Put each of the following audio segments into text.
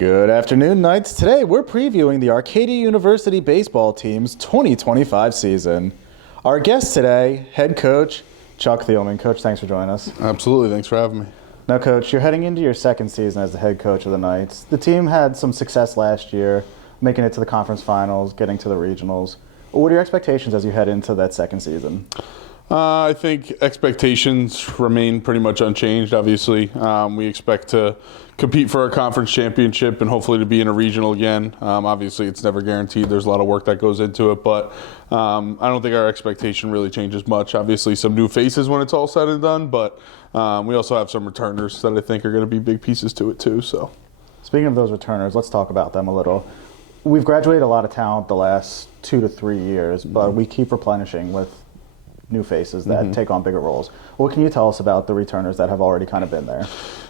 Good afternoon, Knights. Today we're previewing the Arcadia University baseball team's 2025 season. Our guest today, head coach Chuck Thielman. Coach, thanks for joining us. Absolutely. Thanks for having me. Now, Coach, you're heading into your second season as the head coach of the Knights. The team had some success last year, making it to the conference finals, getting to the regionals. What are your expectations as you head into that second season? I think expectations remain pretty much unchanged, obviously. We expect to compete for our conference championship and hopefully to be in a regional again. Obviously, it's never guaranteed. There's a lot of work that goes into it, but I don't think our expectation really changes much. Obviously, some new faces when it's all said and done, but we also have some returners that I think are going to be big pieces to it too. So, speaking of those returners, let's talk about them a little. We've graduated a lot of talent the last 2 to 3 years, but we keep replenishing with new faces that take on bigger roles. What can you tell us about the returners that have already kind of been there?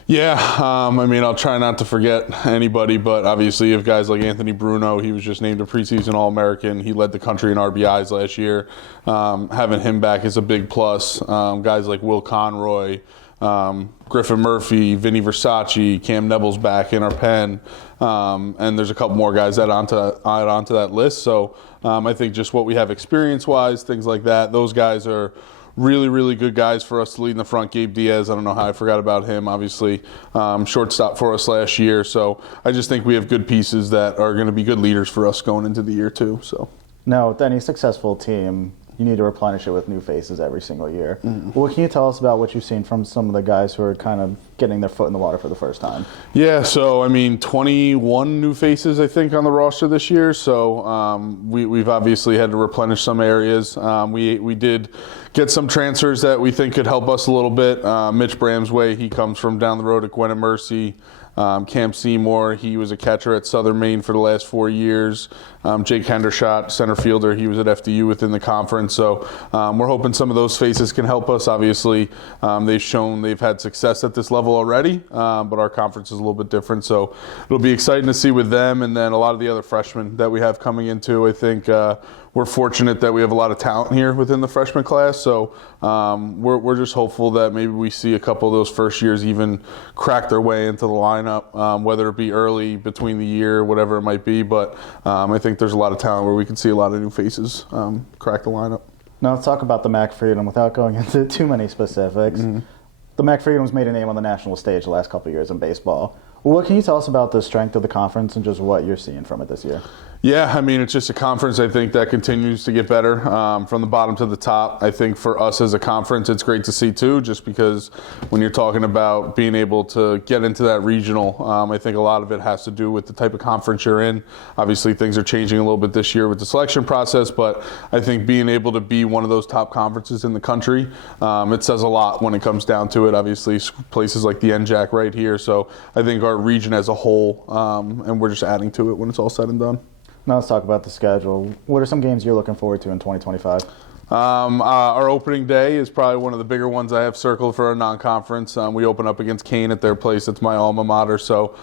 Yeah, I'll try not to forget anybody, but obviously you have guys like Anthony Bruno. He was just named a preseason All-American. He led the country in RBIs last year. Having him back is a big plus. Guys like Will Conroy, Griffin Murphy, Vinny Versace, Cam Neville's back in our pen, and there's a couple more guys that add onto that list. So I think just what we have experience-wise, things like that, those guys are really, really good guys for us to lead in the front. Gabe Diaz, I don't know how I forgot about him, obviously, shortstop for us last year. So I just think we have good pieces that are going to be good leaders for us going into the year too. So now, with any successful team, you need to replenish it with new faces every single year. What can you tell us about what you've seen from some of the guys who are kind of getting their foot in the water for the first time? Yeah, so 21 new faces I think on the roster this year. So we've obviously had to replenish some areas. We did get some transfers that we think could help us a little bit. Mitch Bramsway, he comes from down the road at Gwen and Mercy. Cam Seymour, he was a catcher at Southern Maine for the last 4 years. Jake Hendershot, center fielder, he was at FDU within the conference. So we're hoping some of those faces can help us. Obviously, they've shown they've had success at this level already, but our conference is a little bit different. So it'll be exciting to see with them, and then a lot of the other freshmen that we have coming into. I think we're fortunate that we have a lot of talent here within the freshman class. So we're just hopeful that maybe we see a couple of those first years even crack their way into the lineup, whether it be early, between the year, whatever it might be. But I think there's a lot of talent where we can see a lot of new faces crack the lineup. Now let's talk about the Mac Freedom without going into too many specifics. The Mac Freedom's made a name on the national stage the last couple of years in baseball. What can you tell us about the strength of the conference and just what you're seeing from it this year? Yeah, it's just a conference, I think, that continues to get better from the bottom to the top. I think for us as a conference, it's great to see, too, just because when you're talking about being able to get into that regional, I think a lot of it has to do with the type of conference you're in. Obviously, things are changing a little bit this year with the selection process, but I think being able to be one of those top conferences in the country, it says a lot when it comes down to it. Obviously, places like the NJAC right here. So I think our region as a whole, and we're just adding to it when it's all said and done. Now let's talk about the schedule. What are some games you're looking forward to in 2025? Our opening day is probably one of the bigger ones I have circled for our non-conference. We open up against Kane at their place. It's my alma mater, so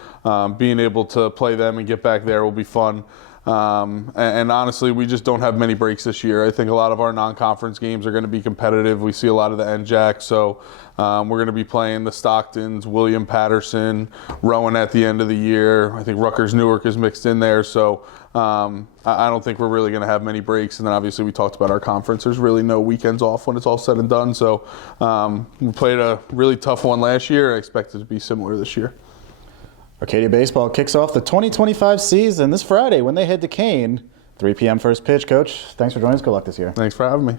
being able to play them and get back there will be fun. And honestly, we just don't have many breaks this year. I think a lot of our non-conference games are going to be competitive. We see a lot of the NJAC, so we're going to be playing the Stocktons, William Patterson, Rowan at the end of the year. I think Rutgers Newark is mixed in there, so I don't think we're really going to have many breaks. And then obviously we talked about our conference. There's really no weekends off when it's all said and done. So we played a really tough one last year. I expect it to be similar this year. Arcadia Baseball kicks off the 2025 season this Friday when they head to Kane. 3 p.m. first pitch. Coach, thanks for joining us. Good luck this year. Thanks for having me.